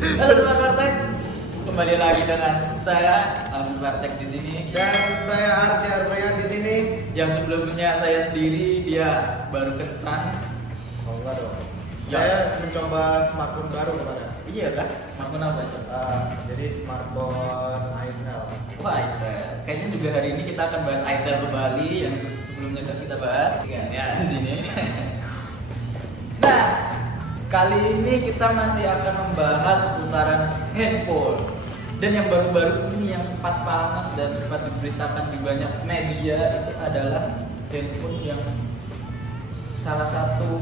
Halo Sobat Warteg, kembali lagi dengan saya Alvin Warteg di sini. Dan saya Arci Arbayan di sini. Yang sebelumnya saya sendiri, dia baru kencan. Oh enggak dong. Ya. Saya mencoba smartphone baru kemarin. Iya kan? Smartphone apa itu? Jadi smartphone Itel. Wah, Itel. Kayaknya juga hari ini kita akan bahas Itel kembali yang sebelumnya udah kita bahas. Ya di sini. Nah, kali ini kita masih akan membahas seputaran handphone. Dan yang baru-baru ini yang sempat panas dan sempat diberitakan di banyak media itu adalah handphone yang salah satu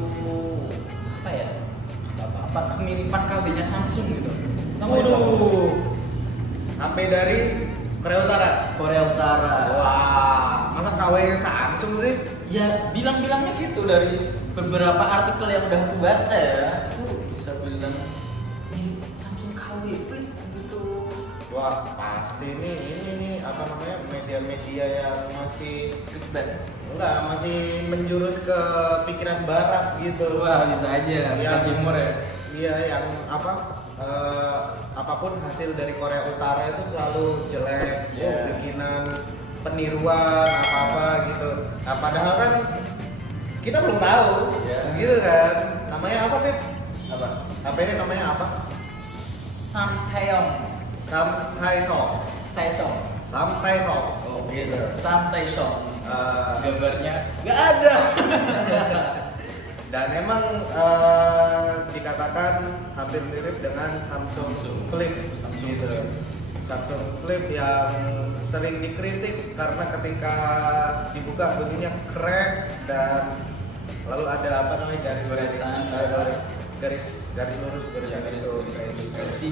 kemiripan KB-nya Samsung gitu. Waduh. HP dari Korea Utara. Korea Utara. Wah, masa KW Samsung sih? Ya bilang-bilangnya gitu dari beberapa artikel yang udah aku baca ya, itu bisa bilang ini Samsung KW flip gitu. Wah, pasti ini apa namanya? Media-media yang masih Clickbait. enggak, masih menjurus ke pikiran barat gitu. Wah, bisa aja. Yang Timur ya. Iya, yang apapun hasil dari Korea Utara itu selalu jelek, Yeah. bikinan peniruan apa gitu. Nah, padahal kan kita belum tahu, Yeah. gitu kan. Namanya apa, Pip? Apa? HP-nya namanya apa? Samtaeyong. Samtaesong. Taesong. Samtaesong. Oh, Gitu. Samtaesong. Eh, Gambarnya nggak ada. Dan emang dikatakan hampir mirip dengan Samsung Flip. Samsung gitu. Flip. Samsung Flip yang sering dikritik karena ketika dibuka bunyinya crack dan lalu ada apa namanya Goresan. garis lurus Ya, gitu, kayak gitu. versi.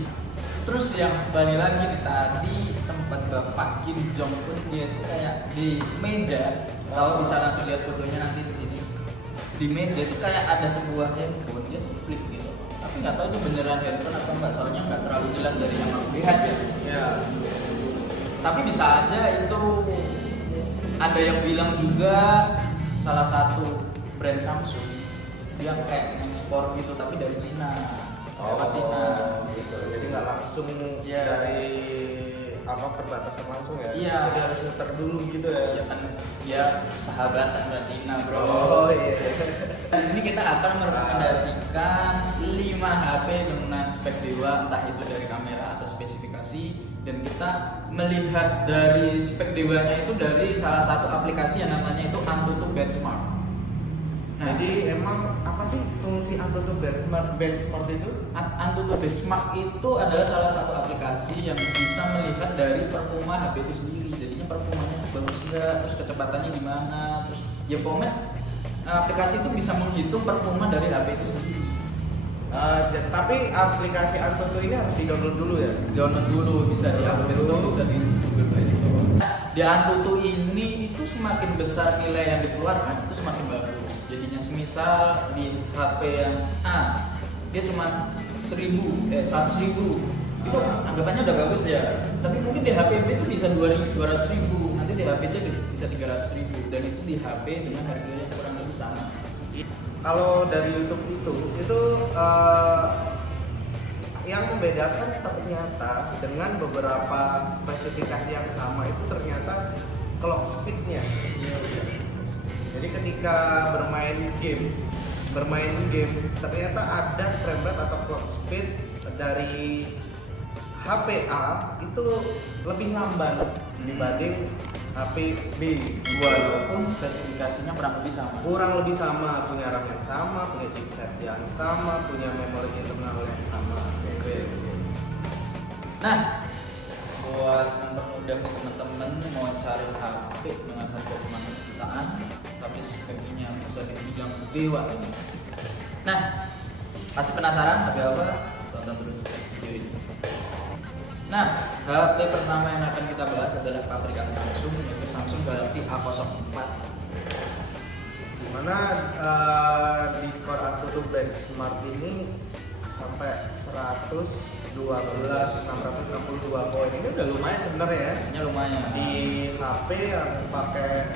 Terus yang kembali lagi nih, tadi sempat Bapak Kim Jong Un dia itu kayak di meja, kalau bisa langsung lihat fotonya nanti di sini. Di meja itu kayak ada sebuah handphone, dia tuh flip gitu. Tapi nggak tahu itu beneran handphone atau enggak, soalnya nggak terlalu jelas dari yang aku lihat ya. Ya. Tapi bisa aja itu ada yang bilang juga salah satu brand Samsung dia kayak ekspor gitu tapi dari Cina. Lewat Cina gitu. Jadi nggak langsung Iya. dari perbatasan langsung ya. Iya. Jadi harus muter dulu gitu ya. Ya kan dia sahabatan sama Cina, bro. Oh iya. Di sini kita akan merekomendasikan 5 HP dengan spek dewa, entah itu dari kamera atau spesifikasi, dan kita melihat dari spek dewanya itu dari salah satu aplikasi yang namanya itu Antutu Benchmark. Nah, Jadi emang apa sih fungsi Antutu Benchmark itu? Antutu Benchmark itu adalah salah satu aplikasi yang bisa melihat dari performa HP itu sendiri. Jadinya performanya itu bagus enggak, terus kecepatannya gimana, terus ya pokoknya aplikasi itu bisa menghitung performa dari HP itu sendiri. Tapi aplikasi Antutu ini harus di-download dulu ya. Download dulu, bisa di Apple Store, bisa di Google Play Store. Di Antutu ini itu semakin besar nilai yang dikeluarkan itu semakin bagus. Jadinya semisal di HP yang A dia cuma 100.000 itu anggapannya udah bagus ya. Tapi mungkin di HP B itu bisa 200.000, nanti di HP C bisa 300.000, dan itu di HP dengan harga yang kurang lebih sama. Kalau dari YouTube itu yang membedakan ternyata dengan beberapa spesifikasi yang sama itu ternyata clock speed-nya. Jadi ketika bermain game ternyata ada frame rate atau clock speed dari HP A itu lebih lamban dibanding HP B. Walaupun spesifikasinya kurang lebih sama. Punya RAM yang sama, punya chipset yang sama, punya memori internal yang sama. Oke. Nah, buat mempermudah nih teman-teman mau cari HP dengan harga cuma 1 jutaan, tapi speknya bisa dibilang dewa ini. Nah, pasti penasaran HP apa? Tonton terus video ini. Nah, HP pertama yang akan kita bahas adalah pabrikan Samsung, yaitu Samsung Galaxy A04. Dimana di skor Antutu Benchmark ini sampai 662 poin. Ini udah lumayan sebenarnya ya. Hasilnya lumayan. Di HP yang pakai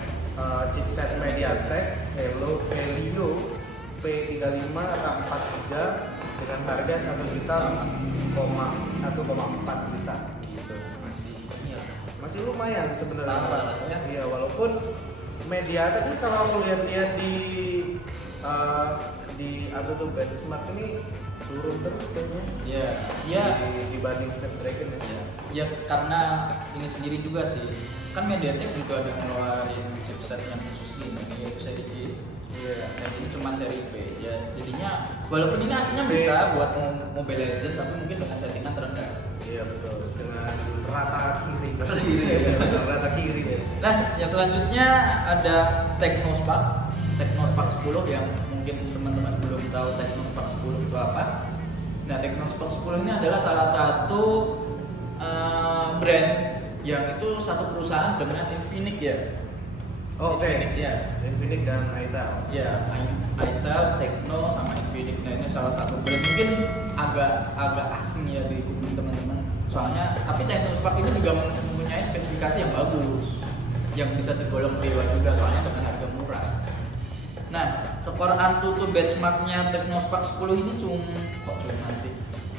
chipset MediaTek Helio P35 RAM 4 GB dengan harga 1,4 juta gitu. Masih lumayan sebenarnya. Setara, ya. Iya, walaupun MediaTek ini kalau aku lihat-lihat di Antutu benchmark ini turun terus kayaknya. Iya. Dibanding Snapdragon ya. Ya karena ini sendiri juga sih. Kan MediaTek juga ada ngeluarin chipset yang khusus ini yaitu seri G. Iya. Dan ini cuma seri B. Ya jadinya walaupun ini aslinya bisa buat Mobile Legends tapi mungkin dengan settingan terendah. Iya betul. Dengan rata kiri. Rata kiri ya. Nah, yang selanjutnya ada Technospark 10 yang mungkin teman-teman belum tahu Technospark 10 itu apa. Nah, Technospark 10 ini adalah salah satu brand yang itu satu perusahaan dengan Infinix ya. Oke. Infinix ya. Infinix dan Itel. Ya, Itel, Tekno sama Infinix. Nah, ini salah satu brand mungkin agak asing ya di kuping teman-teman. Soalnya tapi Technospark ini juga mempunyai spesifikasi yang bagus yang bisa tergolong dewa juga soalnya dengan harga murah. Nah, skor Antutu benchmarknya Technospark 10 ini cuman sih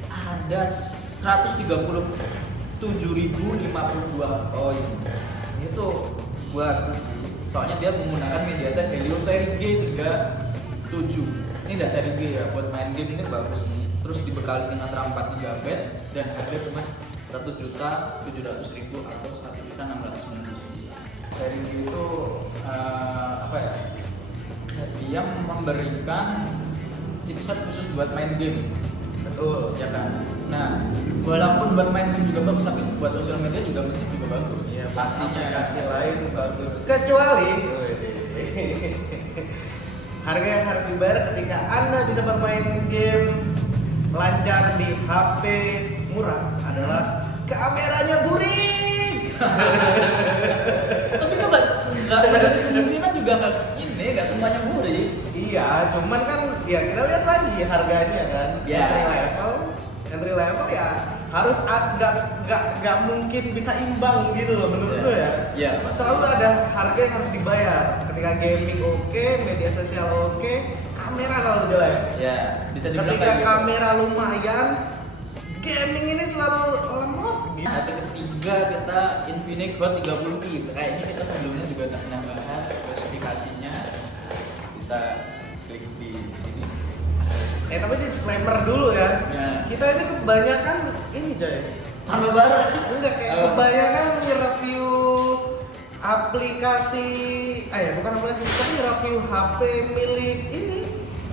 ada 137.052 poin. Itu bagus sih. Soalnya dia menggunakan MediaTek Helio seri G37. Ini enggak seri G ya, buat main game ini bagus nih. Terus dibekali dengan RAM 4 GB dan harga cuma 1.700.000 atau 1.699. Seri G itu apa ya? Dia memberikan chipset khusus buat main game. Betul. Ya kan? Nah, walaupun buat main game juga bagus, tapi buat sosial media juga mesti juga bagus. Iya, pastinya. Aplikasi lain bagus. Kecuali harga yang harus dibayar ketika Anda bisa bermain game lancar di HP murah adalah kameranya burik. Tapi itu nggak kemungkinan juga nggak semuanya burik. Iya, cuman kan ya kita lihat lagi harganya kan. Ya. Entry level ya harus nggak mungkin bisa imbang gitu loh menurut lo ya. Iya. Selalu ada harga yang harus dibayar. Ketika gaming oke, media sosial oke, kamera kalau jelek. Ya, bisa dibilang Ketika kayak gitu. kamera lumayan, gaming ini selalu lemot. Nah, hari ketiga kita Infinix Hot 30i. Kayaknya kita sebelumnya juga udah pernah bahas spesifikasinya. Bisa klik di sini. Tapi disclaimer dulu ya. Kita ini kebanyakan ini Jay. Tambah barang. Enggak kayak kebanyakan nge-review aplikasi, bukan aplikasi, tapi review HP milik ini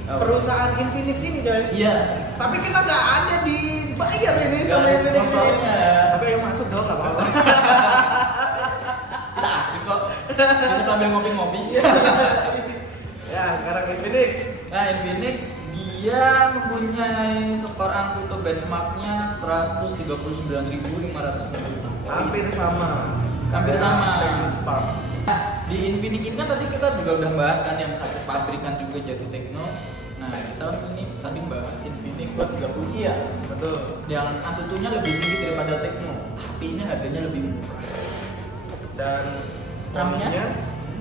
perusahaan Infinix ini Jay. Iya. Tapi kita nggak ada dibayar ini Nggak sama ada Infinix ini. sponsornya. Tapi ayo masuk dong nggak apa-apa. Kita asik kok. Bisa sambil ngopi-ngopi. Ya, sekarang Infinix. Nah, Infinix dia mempunyai skor Antutu benchmarknya 139.596. Hampir sama. Hampir sama. Technospark. Nah, di Infinix ini kan tadi kita juga udah bahas kan yang satu pabrikan juga jadi Tekno. Nah, kita ini tadi bahas Infinix Hot 30i ya. Betul. Yang Antutunya lebih tinggi daripada Tekno, tapi ini harganya lebih murah. Dan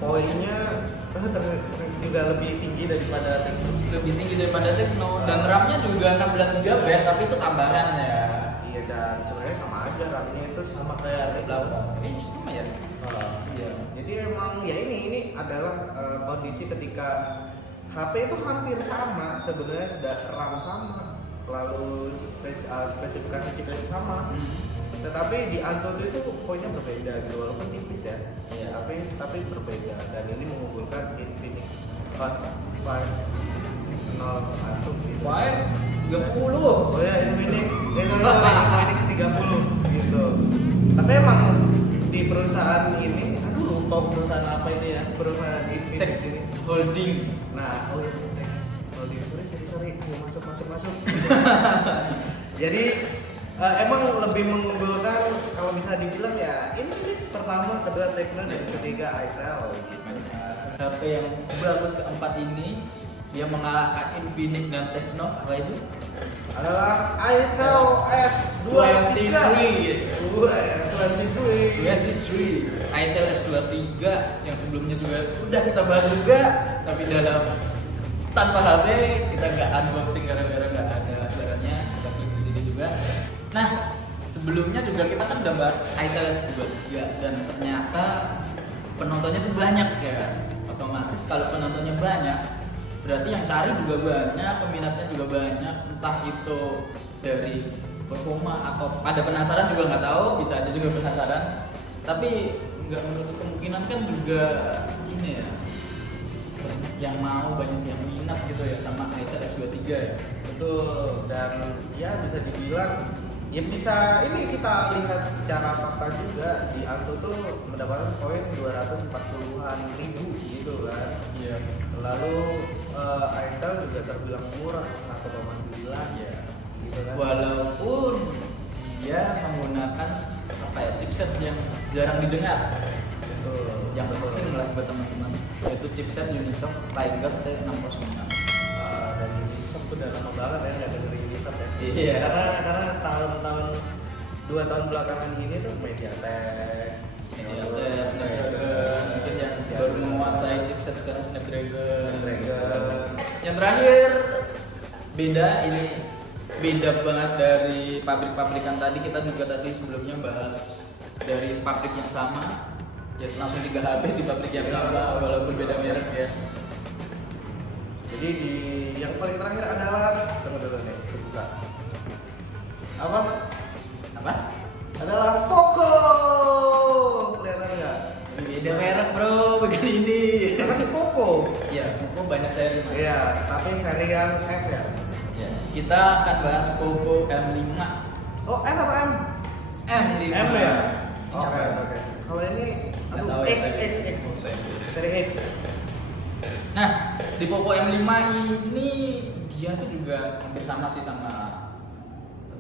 poinnya juga lebih tinggi daripada Tekno. Lebih tinggi daripada Tekno dan RAM-nya juga 16 GB tapi itu tambahan ya. Iya, dan sebenarnya sama aja RAM-nya itu sama kayak Tekno. Sama ya. Iya. Jadi emang ya ini adalah kondisi ketika HP itu hampir sama sebenarnya, sudah RAM sama, lalu spesifikasi chipset sama. Tetapi di Antutu itu poinnya berbeda gitu, walaupun tipis ya. Iya. Tapi berbeda, dan ini mengunggulkan Infinix Hot 501 gitu. 30. Oh ya, Infinix 30 gitu. Tapi emang di perusahaan ini, lupa perusahaan apa ini ya, perusahaan Infinix ini. Holding. Nah, Holding, sorry, masuk. Jadi emang lebih mengunggulkan kalau bisa dibilang ya Infinix pertama, kedua Tekno, dan ketiga Itel gitu. HP yang bagus keempat ini dia mengalahkan Infinix dan Tekno apa itu? Adalah Itel S23. 23. Itel S23 yang sebelumnya juga udah kita bahas juga, tapi tanpa HP kita nggak unboxing gara-gara nggak ada juga. Nah, sebelumnya juga kita kan udah bahas Itel S23 dan ternyata penontonnya tuh banyak ya. Otomatis kalau penontonnya banyak, berarti yang cari juga banyak, peminatnya juga banyak. Entah itu dari performa atau pada penasaran juga nggak tahu, bisa aja juga penasaran. Tapi nggak menutup kemungkinan kan juga ini ya, banyak yang mau, banyak yang minat gitu ya sama Itel S23 ya. Betul, dan ya bisa dibilang ya bisa ini kita lihat secara fakta juga di Antutu mendapatkan poin 240-an ribu gitu kan. Iya. Lalu Itel juga terbilang murah 1,9 Iya. gitu kan. Walaupun dia menggunakan apa ya, chipset yang jarang didengar, Betul. yang betul. asing lah buat teman-teman, yaitu chipset Unisoc Tiger T606. Dan Unisop tuh udah lama banget ya nggak dengerin Unisop ya. Iya. Karena tahun-tahun 2 tahun belakangan ini tuh MediaTek, Snapdragon, mungkin yang baru menguasai chipset sekarang Snapdragon. Yang terakhir beda banget dari pabrik-pabrikan tadi. Kita juga tadi sebelumnya bahas dari pabrik yang sama, ya langsung 3 HP di pabrik yang sama walaupun beda merek ya. Jadi di yang paling terakhir adalah tunggu dulu nih, aku buka. Apa? Adalah Poco. Kelihatan nggak? Beda merek bro, begini ini. Kan Poco. Ya, Poco banyak seri. Mas. Iya, tapi seri yang F ya. Ya, kita akan bahas Poco M5. Oh, M apa M? M5. M ya. Ini Oke, apa? oke. Kalau ini Nggak aduh tahu ya, X. saya. Seri X. Nah, di Poco M5 ini dia tuh juga hampir sama sih sama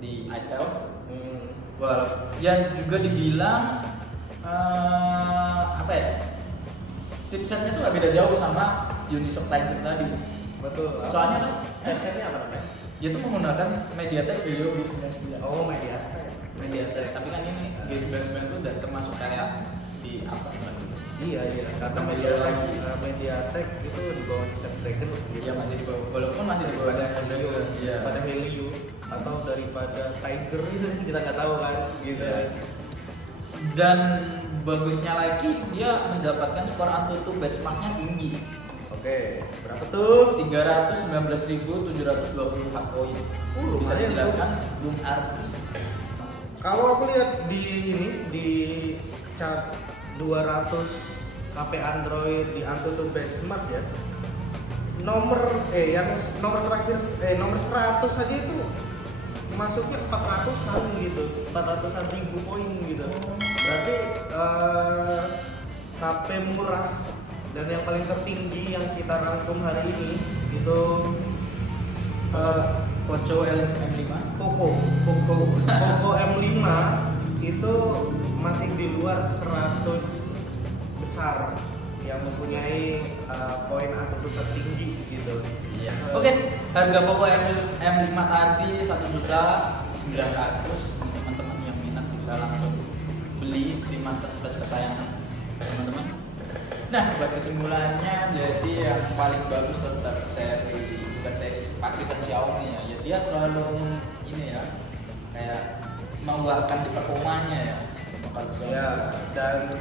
di Itel. Well, dia juga dibilang apa ya? Chipsetnya tuh gak beda jauh sama Unisoc Tiger tadi. Betul. Soalnya kan headsetnya apa namanya? dia tuh menggunakan MediaTek Helio G99. Oh, MediaTek. MediaTek, tapi kan ini G99 tuh udah termasuk kayak di atas lah gitu. Iya, karena MediaTek itu di bawah Snapdragon gitu. Iya, masih di bawah, walaupun masih di bawah Snapdragon. Iya. Pada Helio atau daripada Tiger itu kita nggak tahu kan gitu. Dan bagusnya lagi dia mendapatkan skor Antutu benchmarknya tinggi. Oke, berapa tuh? 319.724 poin. Bisa lumayan dijelaskan Bung Arci. Kalau aku lihat di ini di chart 200 HP Android di Antutu benchmark ya. Nomor nomor 100 aja itu masuknya 400-an gitu, 400-an ribu poin gitu. Berarti HP murah dan yang paling tertinggi yang kita rangkum hari ini itu Poco M5. Poco M5 itu masih di luar 100 besar yang mempunyai poin Antutu tertinggi gitu. Iya. Oke, harga Poco M5 tadi 1.900.000. Teman-teman yang minat bisa langsung beli di marketplace kesayangan teman-teman. Nah, buat kesimpulannya, jadi yang paling bagus tetap bukan seri pabrikan Xiaomi ya. Ya dia selalu ini ya, kayak mengeluarkan di performanya ya. Ya, dan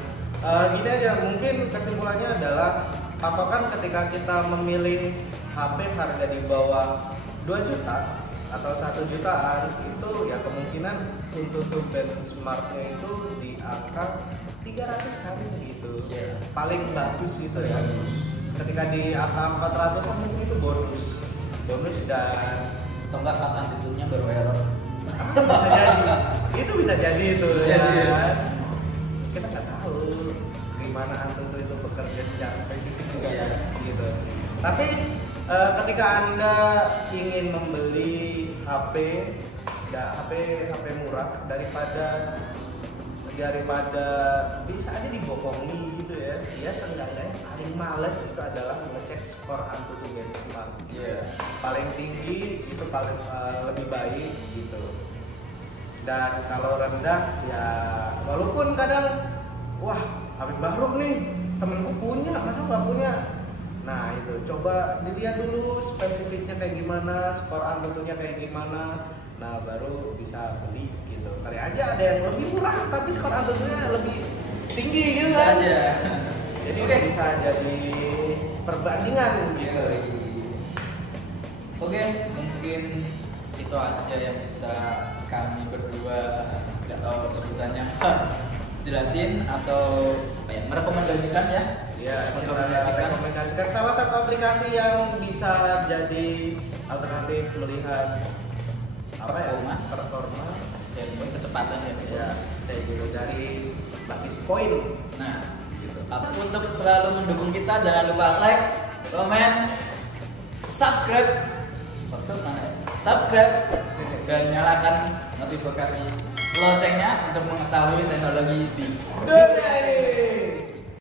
gini aja, mungkin kesimpulannya adalah patokan ketika kita memilih HP harga di bawah 2 juta atau 1 jutaan itu ya kemungkinan untuk benchmarknya itu di angka 300-an gitu. Yeah. Paling bagus gitu ya. Ketika di angka 400-an mungkin itu bonus dan atau enggak pas Antitunya baru error. bisa jadi. Itu bisa jadi itu ya. Jadi. Kita nggak tahu gimana Antutu itu bekerja secara spesifik juga Iya. gitu. Tapi ketika Anda ingin membeli HP murah daripada bisa aja dibohongi gitu ya. Ya seenggaknya paling males itu adalah ngecek skor Antutu benchmark. Iya. Paling tinggi itu paling lebih baik gitu. Dan kalau rendah ya walaupun kadang wah HP baru nih temenku punya, masa nggak punya. Nah itu coba dilihat dulu spesifiknya kayak gimana, skor Antutunya kayak gimana. nah baru bisa beli gitu. Kali aja ada yang lebih murah tapi skor AnTuTu-nya lebih tinggi gitu Bisa kan. aja. Jadi Oke. bisa jadi perbandingan gitu. Oke, mungkin itu aja yang bisa kami berdua, nggak tahu sebutannya, jelasin atau merekomendasikan ya. Ya, kita rekomendasikan salah satu aplikasi yang bisa jadi alternatif melihat performa dan kecepatan ya. ya kayak gitu dari basis poin. Nah, Gitu. untuk selalu mendukung kita jangan lupa like, komen, subscribe dan nyalakan notifikasi loncengnya untuk mengetahui teknologi di Dunia ini.